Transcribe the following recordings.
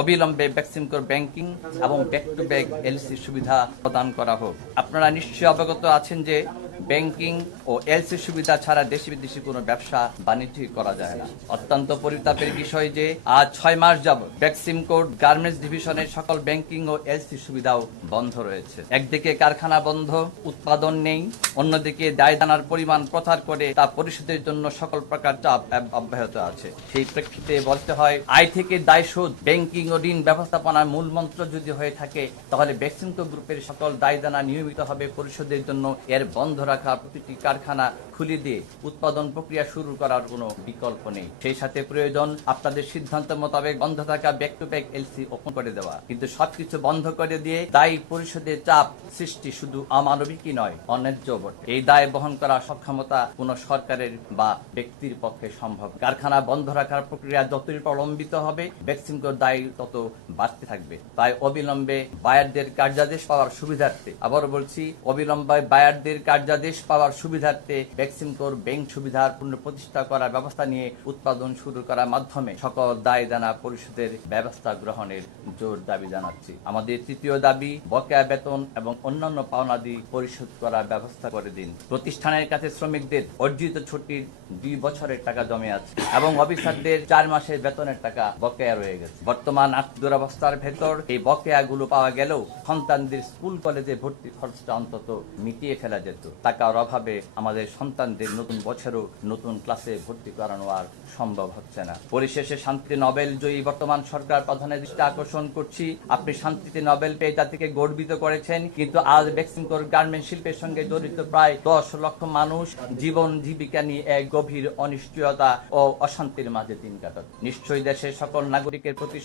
অবিলম্বে ভ্যাকসিমকোর ব্যাংকিং এবং ব্যাক টু ব্যাক এলসি সুবিধা প্রদান করা হোক। আপনারা নিশ্চয়ই অবগত আছেন যে ব্যাংকিং ও এলসি সুবিধা ছাড়া দেশি বিদেশি কোনো ব্যবসা বাণিজ্য করা যায় না। অত্যন্ত পরিতাপের বিষয় যে, আজ ছয় মাস যাবৎ ভ্যাকসিম কোড, গার্মেন্টস ডিভিশনের সকল ব্যাংকিং ও এলসি সুবিধাও বন্ধ রয়েছে। একদিকে কারখানা বন্ধ, উৎপাদন নেই, অন্যদিকে দায় দানার পরিমাণ প্রচার করে তা পরিশোধের জন্য সকল প্রকার চাপ অব্যাহত আছে। সেই প্রেক্ষিতে বলতে হয়, আয় থেকে দায় শোধ, ব্যাংকিং ও ঋণ ব্যবস্থাপনার মূল মন্ত্র যদি হয়ে থাকে, তাহলে ভ্যাকসিনকো গ্রুপের সকল দায় দানা নিয়মিতভাবে পরিশোধের জন্য, এর বন্ধ রাখা প্রতিটি কারখানা খুলে দিয়ে উৎপাদন প্রক্রিয়া শুরু করার কোনো বিকল্প নেই। সেই সাথে প্রয়োজন আপনাদের সিদ্ধান্ত মোতাবেক বন্ধ থাকা back to back LC open করে দেওয়া। কিন্তু সবকিছু বন্ধ করে দিয়ে দায়ী পরিশোধের চাপ সৃষ্টি শুধু অমানবিকই নয়, অন্যায্য বটে। এই দায় বহন করার সক্ষমতা কোনো সরকারের বা ব্যক্তির পক্ষে সম্ভব। কারখানা বন্ধ রাখার প্রক্রিয়া যতই প্রলম্বিত হবে ভ্যাকসিনকোর দায় তত বাড়তে থাকবে। তাই অবিলম্বে বায়ারদের কার্যাদেশ পাওয়ার সুবিধার্থে আবার বলছি, অবিলম্বে বায়ারদের কার্যাদেশ পাওয়ার সুবিধার্থে ভ্যাকসিনকোর ব্যাংক সুবিধার পুনঃপ্রতিষ্ঠা করার ব্যবস্থা নিয়ে উৎপাদন শুরু করার মাধ্যমে সকল দায় দানা পরিশোধের ব্যবস্থা গ্রহণের জোর দাবি জানাচ্ছি। আমাদের তৃতীয় দাবি, বকেয়া বেতন এবং অন্যান্য পাওনাদি পরিশোধ করার ব্যবস্থা করে দিন। প্রতিষ্ঠানের কাছে শ্রমিকদের অর্জিত ছুটির দুই বছরের টাকা জমে আছে এবং অফিসারদের চার মাসের বেতনের টাকা বকেয়া রয়ে গেছে। বর্তমান দুরবস্থার ভেতর এই বকেয়াগুলো পাওয়া গেলেও সন্তানদের স্কুল কলেজে ভর্তি খরচটা অন্তত মিটিয়ে ফেলা যেত। টাকার অভাবে আমাদের সন্তানদের নতুন বছরও নতুন ক্লাসে ভর্তি করানো আর সম্ভব হচ্ছে না। পরিশেষে শান্তিতে নোবেল জয়ী বর্তমান সরকার প্রধানের দৃষ্টি আকর্ষণ করছি। আপনি শান্তিতে নোবেল পেয়ে জাতিকে গর্বিত করেছেন, কিন্তু আজ ভ্যাকসিনকোর গার্মেন্ট শিল্পের সঙ্গে জড়িত প্রায় দশ লক্ষ মানুষ জীবন জীবিকা নিয়ে এক গভীর অনিশ্চয়তা ও অশান্তির মাঝে দিন কাটাত নিশ্চয়ই দেশের সকল নাগরিকের প্রতি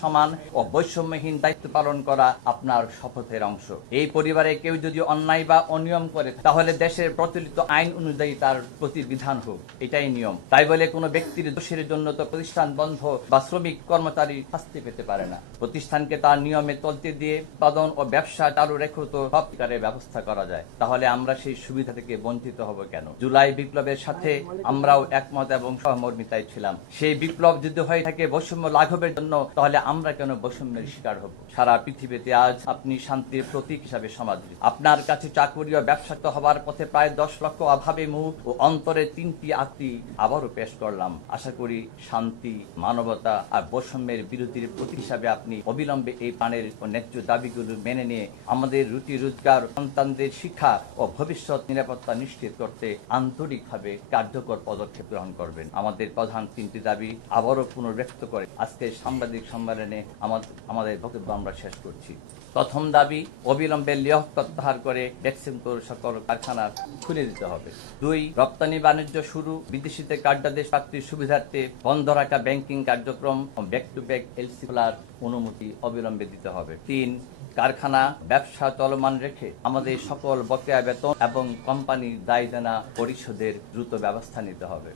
সমান ও বৈষম্যহীন দায়িত্ব পালন করা আপনার শপথের অংশ। এই পরিবারে কেউ যদি অন্যায় বা অনিয়ম করে, তাহলে দেশের প্রচলিত আইন অনুযায়ী তার প্রতিবিধান হোক, এটাই নিয়ম। তাই বলে কোনো ব্যক্তির দোষের জন্য তো প্রতিষ্ঠান বন্ধ বা শ্রমিক কর্মচারী শাস্তি পেতে পারে না। প্রতিষ্ঠানকে তার নিয়মে চলতে দিয়ে উৎপাদন ও ব্যবসা চালু রেখে তো সব ব্যবস্থা করা যায়। তাহলে আমরা সেই সুবিধা থেকে বঞ্চিত হব কেন? জুলাই বিপ্লবের সাথে আমরাও একমত এবং সহমর্মিতায় ছিলাম। সেই বিপ্লব যদি হয়ে থাকে বৈষম্য লাঘবের জন্য, তাহলে আমরা কেন বৈষম্যের শিকার হব? সারা পৃথিবীতে আজ আপনি শান্তির প্রতীক হিসাবে সমাদৃত। আপনার কাছে চাকুরি ও ব্যবসাত হবার পথে প্রায় দশ লক্ষ অভাবে মুখ ও অন্তরে তিনটি আত্মি আবারও পেশ করলাম। আশা করি শান্তি, মানবতা আর বৈষম্যের বিরোধীর প্রতীক হিসাবে আপনি অবিলম্বে এই প্রাণের ও ন্যায্য দাবিগুলো মেনে নিয়ে আমাদের রুটি রোজগার, সন্তানদের শিক্ষা ও ভবিষ্যৎ নিরাপত্তা নিশ্চিত করতে আন্তরিকভাবে কার্যকর পদক্ষেপ গ্রহণ করবেন। আমাদের প্রধান তিনটি দাবি আবারও পুনর্ব্যক্ত করে আজকের সাংবাদিক সম্মেলনে আমা- আমাদের বক্তব্য আমরা শেষ করছি। প্রথম দাবি, অবিলম্বে লিহ প্রত্যাহার করে ভ্যাকসিনকোর সকল কারখানা খুলে দিতে হবে। দুই, রপ্তানি বাণিজ্য শুরু, বিদেশিতে কার্যাদেশ প্রাপ্তির সুবিধার্থে বন্ধ রাখা ব্যাংকিং কার্যক্রম ব্যাক টু ব্যাক এলসি খোলার অনুমতি অবিলম্বে দিতে হবে। তিন, কারখানা ব্যবসা চলমান রেখে আমাদের সকল বকেয়া বেতন এবং কোম্পানির দায় দেনা পরিশোধের দ্রুত ব্যবস্থা নিতে হবে।